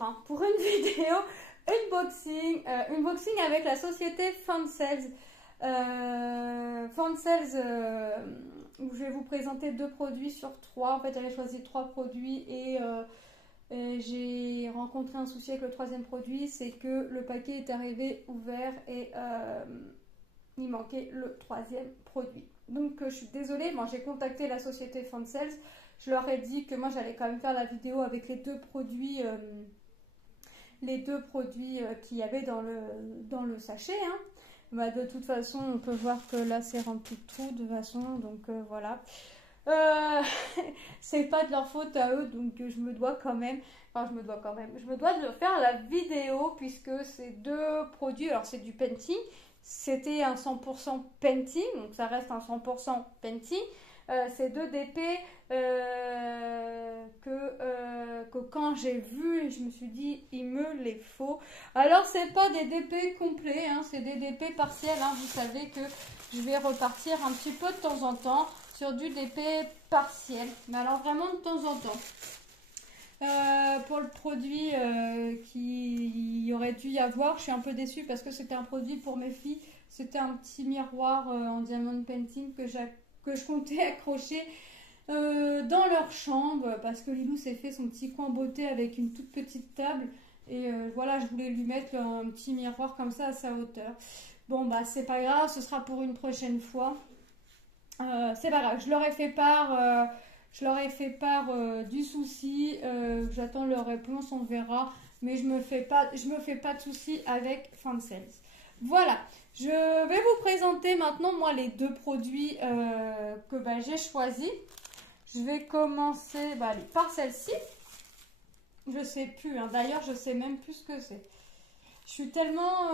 retour hein, pour une vidéo unboxing avec la société Fansales. Où je vais vous présenter 2 produits sur 3. En fait, j'avais choisi 3 produits et j'ai rencontré un souci avec le 3e produit, c'est que le paquet est arrivé ouvert et il manquait le 3e produit. Donc je suis désolée, moi j'ai contacté la société Fansales, je leur ai dit que moi j'allais quand même faire la vidéo avec les deux produits qu'il y avait dans le sachet. Hein. Bah, de toute façon, on peut voir que là c'est rempli de trous de toute façon, donc voilà. C'est pas de leur faute à eux, donc je me dois de faire la vidéo puisque c'est 2 produits. Alors c'est du painting, c'était un 100% painting, donc ça reste un 100% painting. C'est 2 DP que quand j'ai vu, je me suis dit il me les faut. Alors c'est pas des DP complets, hein, c'est des DP partiels. Hein. Vous savez que je vais repartir un petit peu de temps en temps sur du DP partiel, mais alors vraiment de temps en temps. Pour le produit qui aurait dû y avoir, je suis un peu déçue parce que c'était un produit pour mes filles. C'était un petit miroir en diamond painting que je comptais accrocher dans leur chambre parce que Lilou s'est fait son petit coin beauté avec une toute petite table et voilà, je voulais lui mettre un petit miroir comme ça à sa hauteur. Bon bah c'est pas grave, ce sera pour une prochaine fois. C'est pas grave, je leur ai fait part du souci, j'attends leur réponse, on verra, mais je me fais pas de soucis avec Fansales. Voilà, je vais vous présenter maintenant moi les 2 produits que j'ai choisis. Je vais commencer par celle-ci. Je sais plus, hein. D'ailleurs je sais même plus ce que c'est. Je suis tellement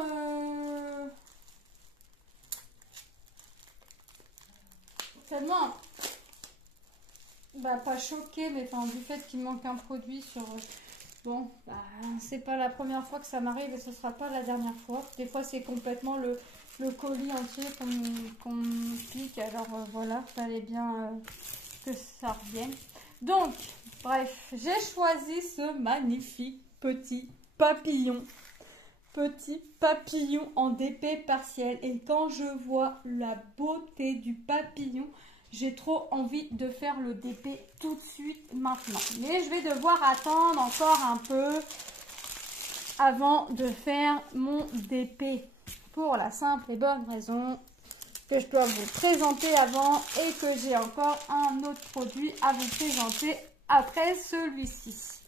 pas choquée, mais enfin du fait qu'il manque un produit sur... Bon, c'est pas la première fois que ça m'arrive et ce sera pas la dernière fois. Des fois c'est complètement le colis entier qu'on pique, alors voilà, fallait bien que ça revienne. Donc, bref, j'ai choisi ce magnifique petit papillon. Petit papillon en DP partiel. Et quand je vois la beauté du papillon, j'ai trop envie de faire le DP tout de suite maintenant. Mais je vais devoir attendre encore un peu avant de faire mon DP. Pour la simple et bonne raison que je dois vous présenter avant et que j'ai encore un autre produit à vous présenter après celui-ci.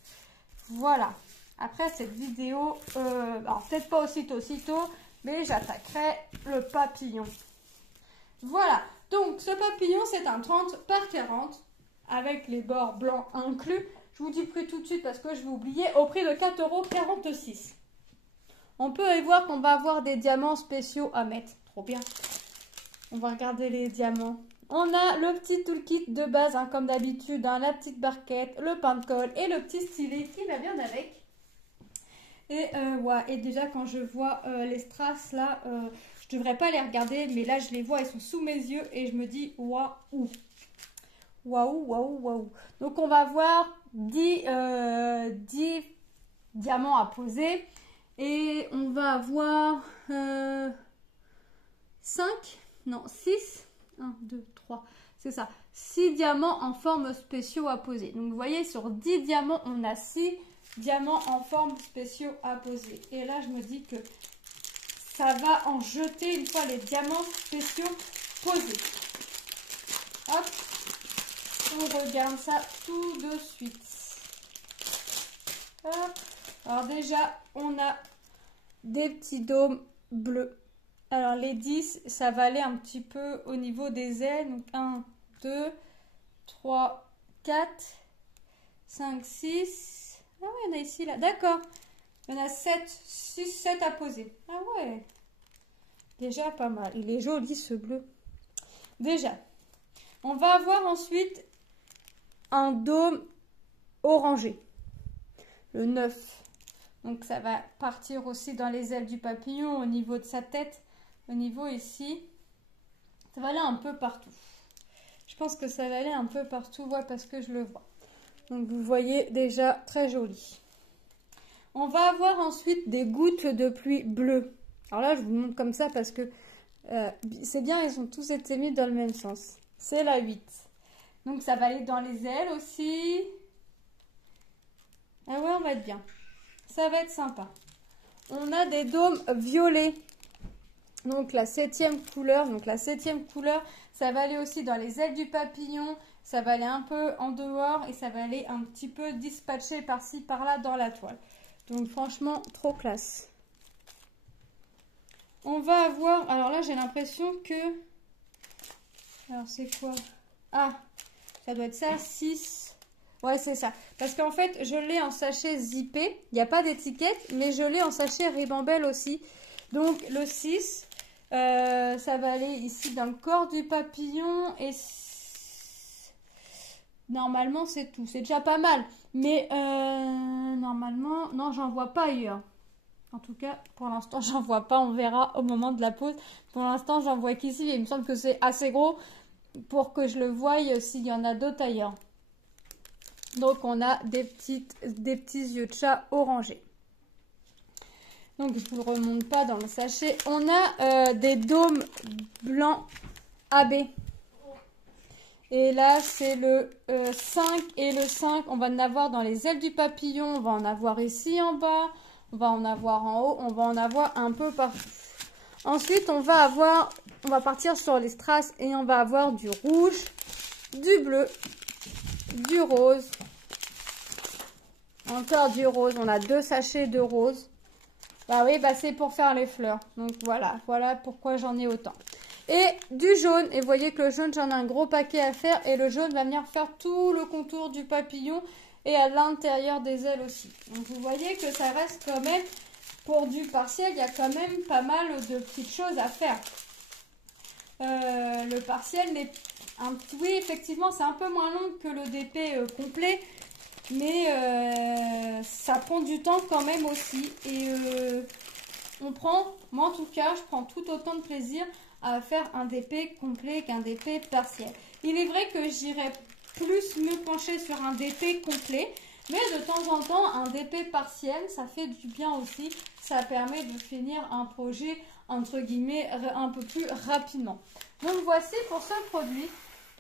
Voilà. Après cette vidéo, alors peut-être pas aussitôt, mais j'attaquerai le papillon. Voilà. Donc ce papillon, c'est un 30 par 40 avec les bords blancs inclus. Je vous dis le prix tout de suite parce que je vais oublier, au prix de 4,46 €. On peut y voir qu'on va avoir des diamants spéciaux à mettre. Trop bien. On va regarder les diamants. On a le petit toolkit de base, hein, comme d'habitude, hein, la petite barquette, le pain de colle et le petit stylet qui va bien avec. Et, ouais, et déjà, quand je vois les strass là, je devrais pas les regarder, mais là, je les vois, ils sont sous mes yeux et je me dis waouh. Waouh, waouh, waouh. Donc, on va avoir 10 diamants à poser et on va avoir 6, 1, 2, 3, c'est ça, 6 diamants en forme spéciaux à poser. Donc, vous voyez, sur 10 diamants, on a 6 diamants en forme spéciaux à poser. Et là, je me dis que ça va en jeter une fois les diamants spéciaux posés. Hop, on regarde ça tout de suite. Hop. Alors déjà, on a des petits dômes bleus. Alors les 10, ça va aller un petit peu au niveau des ailes. Donc 1, 2, 3, 4, 5, 6. Ah ouais, il y en a ici, là. D'accord. Il y en a 7, 6, 7 à poser. Ah ouais. Déjà pas mal. Il est joli ce bleu. Déjà. On va avoir ensuite un dôme orangé. Le 9. Donc ça va partir aussi dans les ailes du papillon, au niveau de sa tête, au niveau ici. Ça va aller un peu partout. Je pense que ça va aller un peu partout, ouais, parce que je le vois. Donc vous voyez déjà très joli. On va avoir ensuite des gouttes de pluie bleues. Alors là, je vous montre comme ça parce que c'est bien, ils ont tous été mis dans le même sens. C'est la 8. Donc ça va aller dans les ailes aussi. Ah ouais, on va être bien. Ça va être sympa. On a des dômes violets. Donc la 7e couleur. Donc la 7e couleur, ça va aller aussi dans les ailes du papillon. Ça va aller un peu en dehors et ça va aller un petit peu dispatché par-ci, par-là dans la toile. Donc franchement, trop classe. On va avoir... Alors là, j'ai l'impression que... Alors c'est quoi? Ah, ça doit être ça, 6. Ouais, c'est ça. Parce qu'en fait, je l'ai en sachet zippé. Il n'y a pas d'étiquette, mais je l'ai en sachet ribambelle aussi. Donc le 6, ça va aller ici dans le corps du papillon et... Normalement, c'est tout. C'est déjà pas mal. Mais normalement, non, j'en vois pas ailleurs. En tout cas, pour l'instant, j'en vois pas. On verra au moment de la pause. Pour l'instant, j'en vois qu'ici. Et il me semble que c'est assez gros pour que je le voie s'il y en a d'autres ailleurs. Donc, on a des petits yeux de chat orangés. Donc, je vous le remonte pas dans le sachet. On a des dômes blancs AB. Et là, c'est le 5 et le 5. On va en avoir dans les ailes du papillon. On va en avoir ici en bas. On va en avoir en haut. On va en avoir un peu partout. Ensuite, on va partir sur les strass et on va avoir du rouge, du bleu, du rose. Encore du rose. On a 2 sachets de rose. Bah oui, bah c'est pour faire les fleurs. Donc voilà pourquoi j'en ai autant. Et du jaune, et vous voyez que le jaune, j'en ai un gros paquet à faire. Et le jaune va venir faire tout le contour du papillon et à l'intérieur des ailes aussi. Donc vous voyez que ça reste quand même, pour du partiel, il y a quand même pas mal de petites choses à faire. Le partiel n'est... Oui, effectivement, c'est un peu moins long que le DP complet. Mais ça prend du temps quand même aussi. Et moi en tout cas, je prends tout autant de plaisir à faire un DP complet qu'un DP partiel. Il est vrai que j'irais plus me pencher sur un DP complet, mais de temps en temps, un DP partiel, ça fait du bien aussi. Ça permet de finir un projet, entre guillemets, un peu plus rapidement. Donc voici pour ce produit.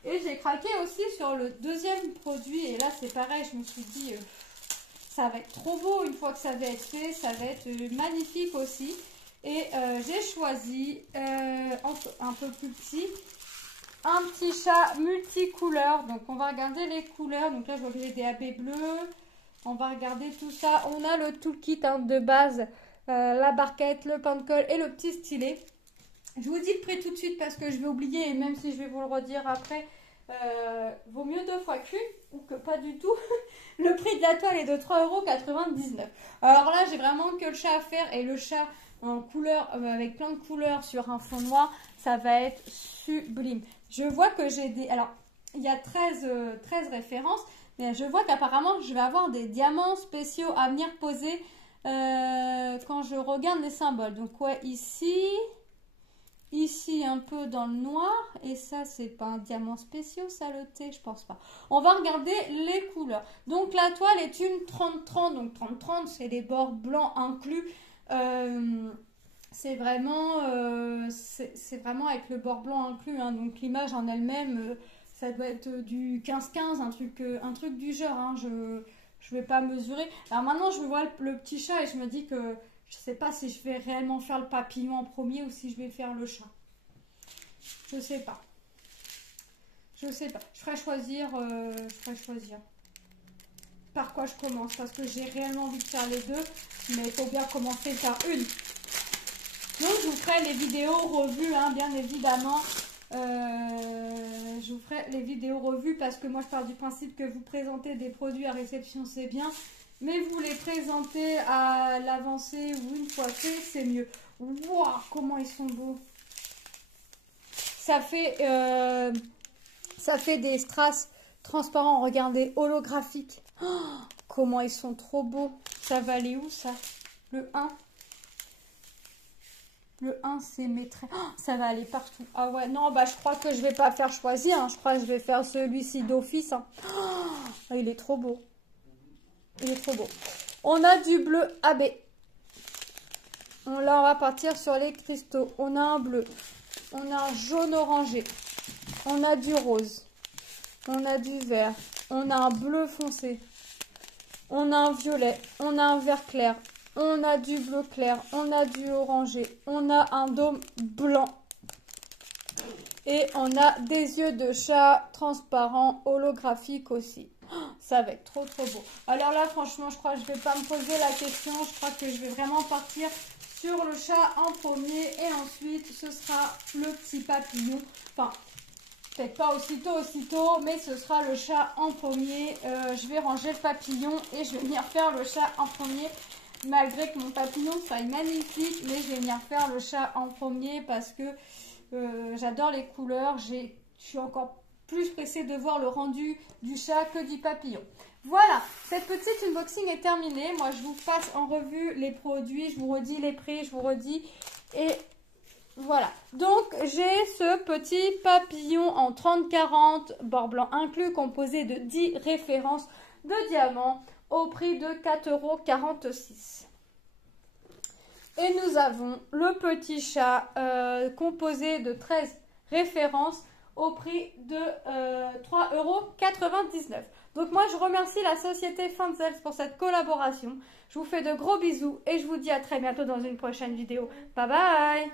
Et j'ai craqué aussi sur le deuxième produit. Et là, c'est pareil, je me suis dit, ça va être trop beau une fois que ça va être fait. Ça va être magnifique aussi. Et j'ai choisi un peu plus petit, un petit chat multicouleur. Donc on va regarder les couleurs. Donc là je vois que j'ai des AB bleus. On va regarder tout ça. On a le toolkit de base, la barquette, le pain de colle et le petit stylet. Je vous dis le prix tout de suite parce que je vais oublier. Et même si je vais vous le redire après, vaut mieux 2 fois qu'une ou que pas du tout. Le prix de la toile est de 3,99 €. Alors là j'ai vraiment que le chat à faire et le chat en couleur, avec plein de couleurs sur un fond noir, ça va être sublime. Je vois que j'ai des... Alors, il y a 13 références, mais je vois qu'apparemment, je vais avoir des diamants spéciaux à venir poser quand je regarde les symboles. Donc, ouais, ici un peu dans le noir, et ça, c'est pas un diamant spécial, ça, le thé, je pense pas. On va regarder les couleurs. Donc, la toile est une 30-30, donc 30-30, c'est les bords blancs inclus. C'est vraiment avec le bord blanc inclus, hein. Donc l'image en elle-même, ça doit être du 15-15, un truc du genre, hein. Je vais pas mesurer. Alors maintenant je vois le petit chat et je me dis que je sais pas si je vais réellement faire le papillon en premier ou si je vais faire le chat. Je sais pas. Je ferai choisir par quoi je commence, parce que j'ai réellement envie de faire les deux, mais il faut bien commencer par une. Donc je vous ferai les vidéos revues, hein, bien évidemment. Je vous ferai les vidéos revues parce que moi je pars du principe que vous présentez des produits à réception, c'est bien, mais vous les présentez à l'avancée ou une fois fait, c'est mieux. Waouh, comment ils sont beaux! Ça fait des strass transparents, regardez, holographiques. Oh, comment ils sont trop beaux! Ça va aller où ça? Le 1. Le 1, c'est mes traits. Oh, ça va aller partout. Ah ouais, non, bah je crois que je vais pas faire choisir, hein. Je crois que je vais faire celui-ci d'office, hein. Oh, il est trop beau. Il est trop beau. On a du bleu AB. Là, on va partir sur les cristaux. On a un bleu. On a un jaune orangé. On a du rose. On a du vert. On a un bleu foncé. On a un violet. On a un vert clair. On a du bleu clair. On a du orangé. On a un dôme blanc. Et on a des yeux de chat transparents, holographiques aussi. Ça va être trop beau. Alors là, franchement, je crois que je ne vais pas me poser la question. Je crois que je vais vraiment partir sur le chat en premier. Et ensuite, ce sera le petit papillon. Enfin, peut-être pas aussitôt, mais ce sera le chat en premier. Je vais ranger le papillon et je vais venir faire le chat en premier. Malgré que mon papillon soit magnifique, mais je vais venir faire le chat en premier parce que j'adore les couleurs. Je suis encore plus pressée de voir le rendu du chat que du papillon. Voilà, cette petite unboxing est terminée. Moi, je vous passe en revue les produits. Je vous redis les prix, je vous redis. Et voilà. Donc, j'ai ce petit papillon en 30-40, bord blanc inclus, composé de 10 références de diamants au prix de 4,46 €. Et nous avons le petit chat composé de 13 références au prix de 3,99 €. Donc moi, je remercie la société Fanzels pour cette collaboration. Je vous fais de gros bisous et je vous dis à très bientôt dans une prochaine vidéo. Bye bye!